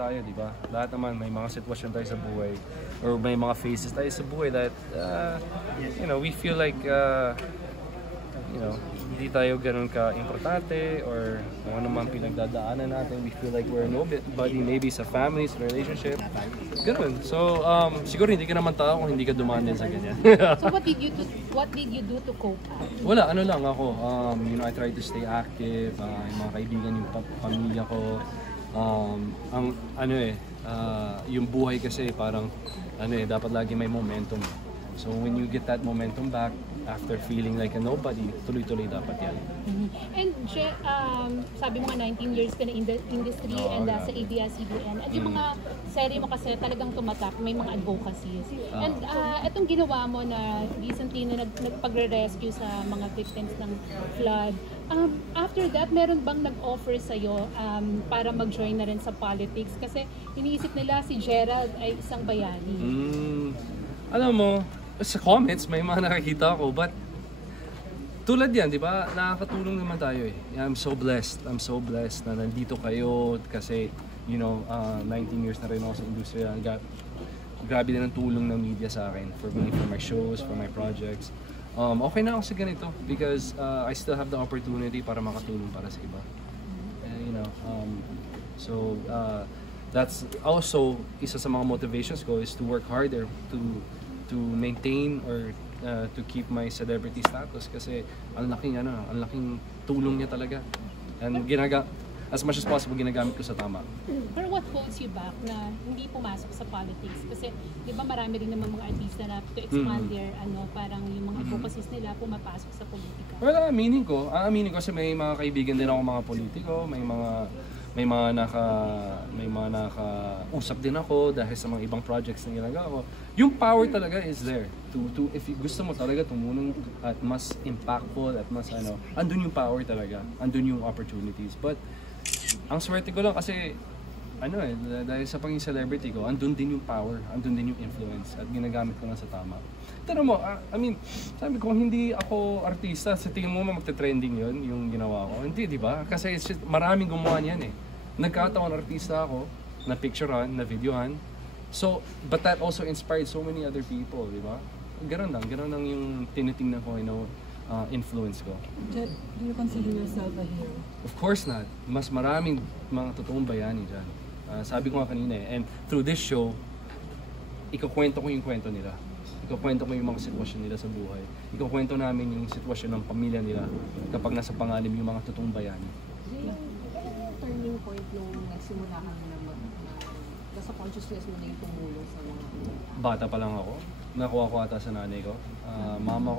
tayo, di ba? Lahat naman may mga sitwasyon tayo sa buhay or may mga phases tayo sa buhay that you know, we feel like you know, hindi tayo ganun ka-importante or kung ano man pinagdadaanan natin, we feel like we're nobody, maybe sa family, sa relationship, ganun. So, siguro hindi ka naman tao kung hindi ka dumaan din sa ganyan. So what did you do to cope up? Wala, ano lang ako, you know, I try to stay active, yung mga kaibigan, yung pamilya ko, ang ano yung buhay kasi parang, dapat lagi may momentum. So when you get that momentum back, after feeling like a nobody, tuloy-tuloy dapat yan. And sabi mo nga 19 years ka na in the industry and sa ABS-CBN. At yung mga serye mo kasi talagang tumatak, may mga advocacies. And itong ginawa mo na recently na nagpagre-rescue sa mga victims ng flood, after that, meron bang nag-offer sa'yo para mag-join na rin sa politics? Kasi iniisip nila si Gerald ay isang bayani. Alam mo, sa comments may mga nakakita ako, but tulad yan, di ba? Nakakatulong naman tayo eh. I'm so blessed na nandito kayo kasi, you know, 19 years na rin ako sa industriya. Grabe din ang tulong ng media sa akin for me, for my shows, for my projects. Okay na ako sa ganito because I still have the opportunity para makatulong para sa iba. You know, so that's also isa sa mga motivations ko is to work harder to maintain or to keep my celebrity status kasi ang laking tulong niya talaga. And as much as possible ginagamit ko sa tama. Pero what holds you back na hindi pumasok sa politics? Kasi di ba marami rin naman mga artista na to expand their parang yung mga advocacies nila pumapasok sa politika. Well, aaminin ko kasi may mga kaibigan din ako mga politiko, may mga nakausap din ako dahil sa mga ibang projects na ginagawa ko. Yung power talaga is there to if gusto mo talaga tumulong at mas impactful at mas andun yung power talaga, andun yung opportunities. But ang swerte ko lang kasi dahil sa pagiging celebrity ko, andun din yung power, andun din yung influence at ginagamit ko lang sa tama. Pero mo, sabi ko, hindi ako artista, sa tingin mo magte-trending yun, yung ginawa ko. Hindi, di ba? Kasi maraming gumawa niyan eh. Nagkataon artista ako, na picturean, na videohan. So, but that also inspired so many other people, di ba? Ganun lang yung tinitingnan ko, influence ko. Do you consider yourself a hero? Of course not. Mas maraming mga totoong bayani dyan. Sabi ko nga kanina and through this show, ikukwento ko yung kwento nila. Ikukwento ko yung mga sitwasyon nila sa buhay. Ikukwento namin yung sitwasyon ng pamilya nila kapag nasa pangalim yung mga totoong bayani. Ano yung turning point nung nagsimula ka na nasa consciousness mo na yung tumulong sa mga Bata pa lang ako. Nakuha ko ata sa nanay ko. Mama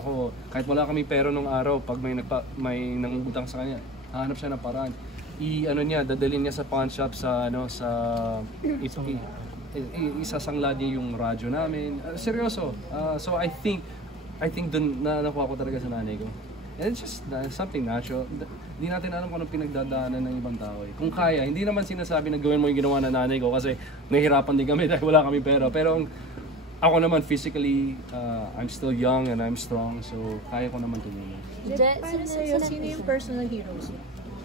ko, kahit wala kami pera nung araw, pag may nangungutang sa kanya, hahanap siya ng paraan. Dadalhin niya sa pawn shop sa isasangla niya yung radyo namin. Seryoso. So I think dun na nakuha ko talaga sa nanay ko. And it's just something natural. Hindi natin alam kung anong pinagdadaanan ng ibang tao eh. Kung kaya, hindi naman sinasabi na gawin mo yung ginawa ng nanay ko kasi nahihirapan din kami dahil wala kami pera. Pero ako naman physically, I'm still young and I'm strong, so kaya ko naman tumulong. Sino yung personal heroes mo?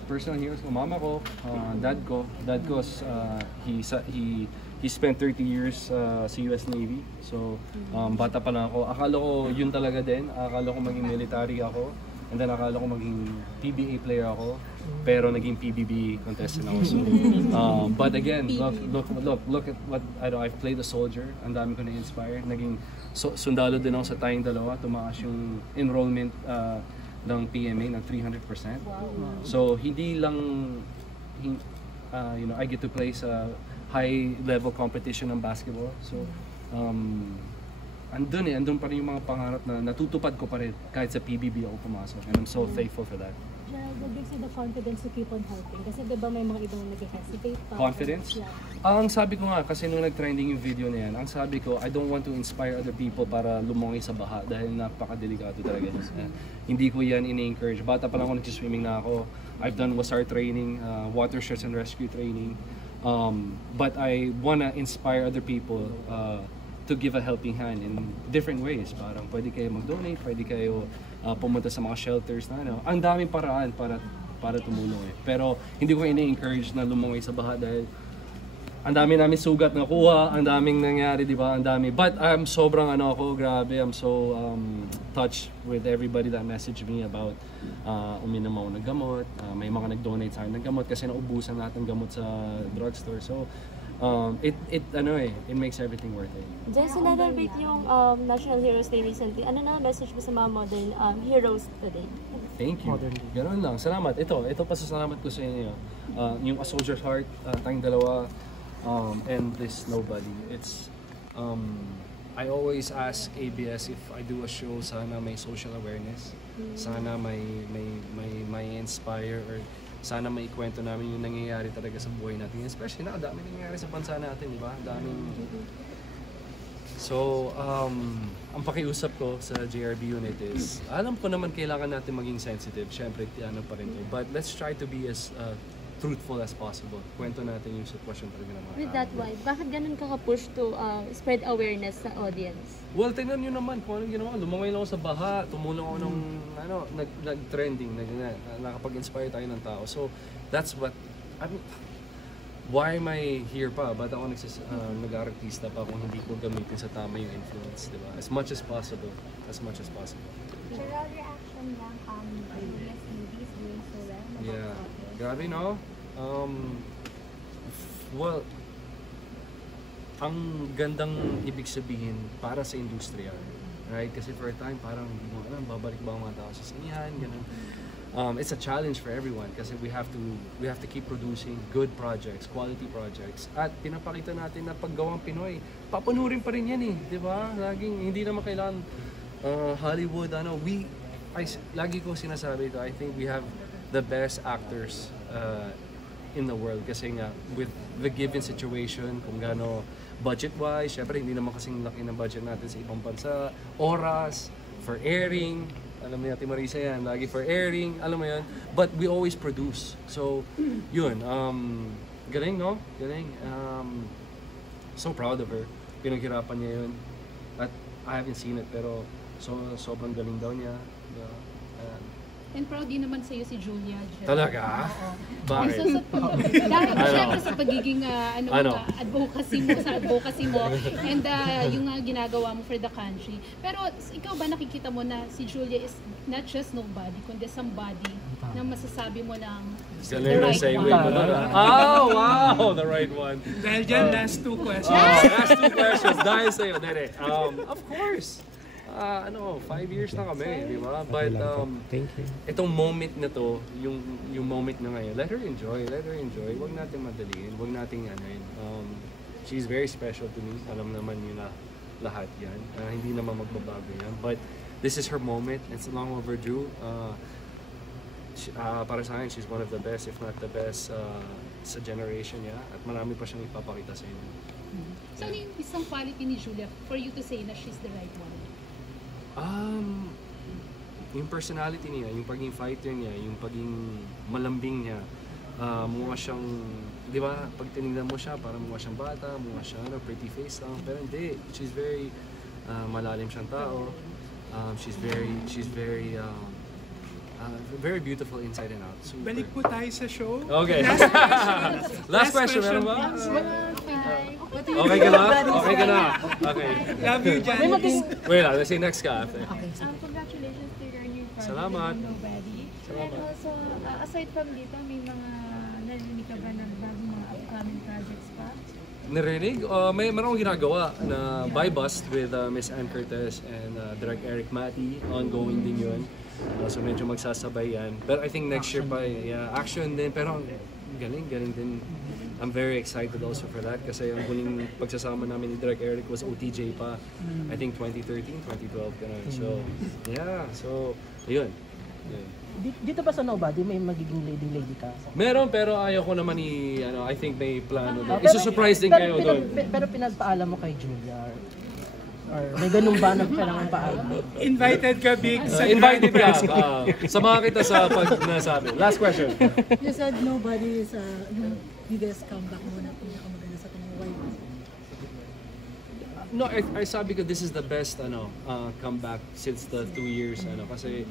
Personal heroes ko, mama ko, dad ko. Dad ko, he spent 30 years sa US Navy. So, bata pa lang ako. Akala ko yun talaga din. Akala ko maging military ako. And then akala ko maging PBA player ako. Pero naging PBB contestant ako. So, but again, look at what I've played a soldier. Ang dami ko na-inspire. Naging sundalo din ako sa tayong dalawa. Tumaas yung enrollment ng PMA ng 300%. So hindi lang I get to play sa high level competition ng basketball. So andun pa rin yung mga pangarap na natutupad ko pa rin kahit sa PBB ako pumasok. And I'm so thankful for that. Gerald, what gives you the confidence to keep on helping? Kasi diba may mga ibang nag-hesitate pa. Confidence? Ang sabi ko nga, kasi nung nag-trending yung video na yan, ang sabi ko, I don't want to inspire other people para lumungi sa baha dahil napakadelikado talaga. Hindi ko yan in-encourage. Bata pa lang ako, nag-swimming na ako. I've done WASAR training, water search and rescue training. But I wanna inspire other people to give a helping hand in different ways. Parang pwede kayo mag-donate, pwede kayo pumunta sa mga shelters na Ang daming paraan para tumulong eh. Pero hindi ko ini-encourage na lumungi sa baha dahil ang dami namin sugat na kuha, ang daming nangyari, di ba? Ang dami. But I'm sobrang grabe. I'm so touched with everybody that messaged me about uminom ako ng gamot. May mga nag-donate sa akin ng gamot kasi naubusan lahat ng gamot sa drugstore. So it makes everything worth it. Just to celebrate yung National Heroes Day recently, ano na message mo sa mga modern heroes today? Thank you. Ganun lang. Salamat. Ito pasasalamat ko sa inyo. Yung A Soldier's Heart, tayong dalawa, and this Nobody. It's I always ask ABS if I do a show, sana may social awareness. Sana may inspire, or sana may ikwento namin yung nangyayari talaga sa buhay natin. Especially na, dami nangyayari sa bansa natin, di ba? Daming... So, ang pakiusap ko sa JRB unit is, alam ko naman kailangan natin maging sensitive. Siyempre, ano pa rin. But let's try to be as truthful as possible. Kwento natin yung sitwasyon talaga ng mga With that why, bakit ganun ka ka-push to spread awareness sa audience? Well, tingnan nyo naman kung anong ginawa. Lumangay lang ako sa baha, tumulong ako ng, nag-trending, nakapag-inspire tayo ng tao. So, that's what, why am I here pa? Ba't ako nag-artista pa kung hindi ko gamitin sa tama yung influence, di ba? As much as possible. As much as possible. General reaction lang, previous movies doing so well. Yeah. Grabe, no? Well, ang gandang ibig sabihin para sa industriya, right? Kasi for a time, parang, babalik ba ang mga tao sa sinihan, ganun. It's a challenge for everyone kasi we have to keep producing good projects, quality projects. At pinapakita natin na paggawang Pinoy, papanurin pa rin yan eh, di ba? Laging, hindi naman kailangan Hollywood, lagi ko sinasabi ito, I think we have the best actors in the world kasi nga with the given situation, kung gaano budget-wise, syempre hindi naman kasing laki ng budget natin sa ibang bansa, oras, for airing, alam mo natin Marisa yan, lagi for airing, alam mo yan, but we always produce. So, yun, galing no? Galing. So proud of her. Pinaghirapan niya yun. At I haven't seen it, pero sobrang galing daw niya. And proud din naman sa'yo si Julia. Jeff. Talaga? Bakit? Dahil syempre sa pagiging advocacy mo and yung ginagawa mo for the country. Pero ikaw ba nakikita mo na si Julia is not just nobody, kundi somebody na masasabi mo ng the right one? Oh, wow! The right one. Dahil dyan, last two questions. Last two questions. Dahil sa'yo. Of course. 5 years na kami, di ba? But itong moment na to, yung moment na ngayon, let her enjoy. Huwag natin madaliin, huwag natin she's very special to me. Alam naman niyo na lahat yan. Hindi naman magbabago yan. But this is her moment. It's long overdue. Para sa akin, she's one of the best, if not the best, sa generation niya. At marami pa siyang ipapakita sa inyo. So ano yung isang quality ni Julia for you to say na she's the right one? Yung personality niya, yung pagiging fighter niya, yung pagiging malambing niya, mukha siyang, di ba, pag tinignan mo siya, parang mukha siyang bata, mukha siyang pretty face lang, pero hindi, she's very malalim siyang tao, she's very very beautiful inside and out. Super. Balik po tayo sa show. Okay. Last question, meron ba? Okay ka na? Okay. Love you, Johnny. Wait lang, let's say next ka after. Congratulations to your new project, Salamat. Nobody. Salamat. And also, aside from dito, may mga narinig ka ba ng bagong mga upcoming projects pa? Narinig? Meron akong ginagawa na By Bust with Miss Ann Curtis and Direk Eric Mati. Ongoing din yun. So medyo magsasabay yan. But I think next year pa, action din. Pero galing din. I'm very excited also for that kasi ang huling pagsasama namin ni Direk Eric was OTJ pa. I think 2013, 2012 ganun. So, ayun. Dito ba sa Nobody may magiging lady ka? Meron pero ayaw ko naman I think may plano doon. Isusurprise din kayo doon. Pero pinagpaalam mo kay Julia or may ganun ba na kailangan paalam? Invited ka, Big. Invited ka. Samahan kita sa pag nasabi. Last question. You said Nobody is yung biggest comeback mo na pinakamaganda sa kanyang wife. No, I sabi ko this is the best comeback since the 2 years kasi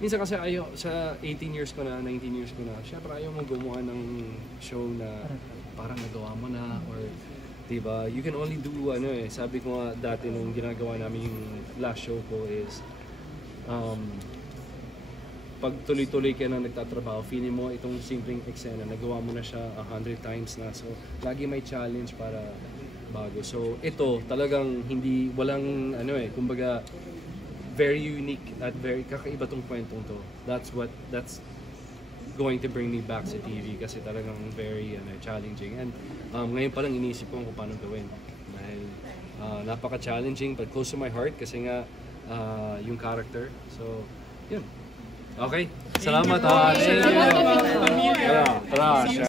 minsan kasi sa 18 years ko na, 19 years ko na, syempre ayaw mo gumawa ng show na parang nagawa mo na, or diba, you can only do ano eh, sabi ko nga dati nung ginagawa namin yung last show ko is pag tuloy-tuloy ka na nagtatrabaho, feeling mo itong simpleng eksena, nagawa mo na siya 100 times na. So, lagi may challenge para bago. So, ito talagang walang ano eh, kumbaga, very unique at very kakaiba tong kwentong to. That's going to bring me back sa TV kasi talagang very challenging. And ngayon pa lang iniisip ko kung paano gawin. Dahil napaka-challenging but close to my heart kasi nga yung character. So, yun. Okay. Salamat ha. Tara.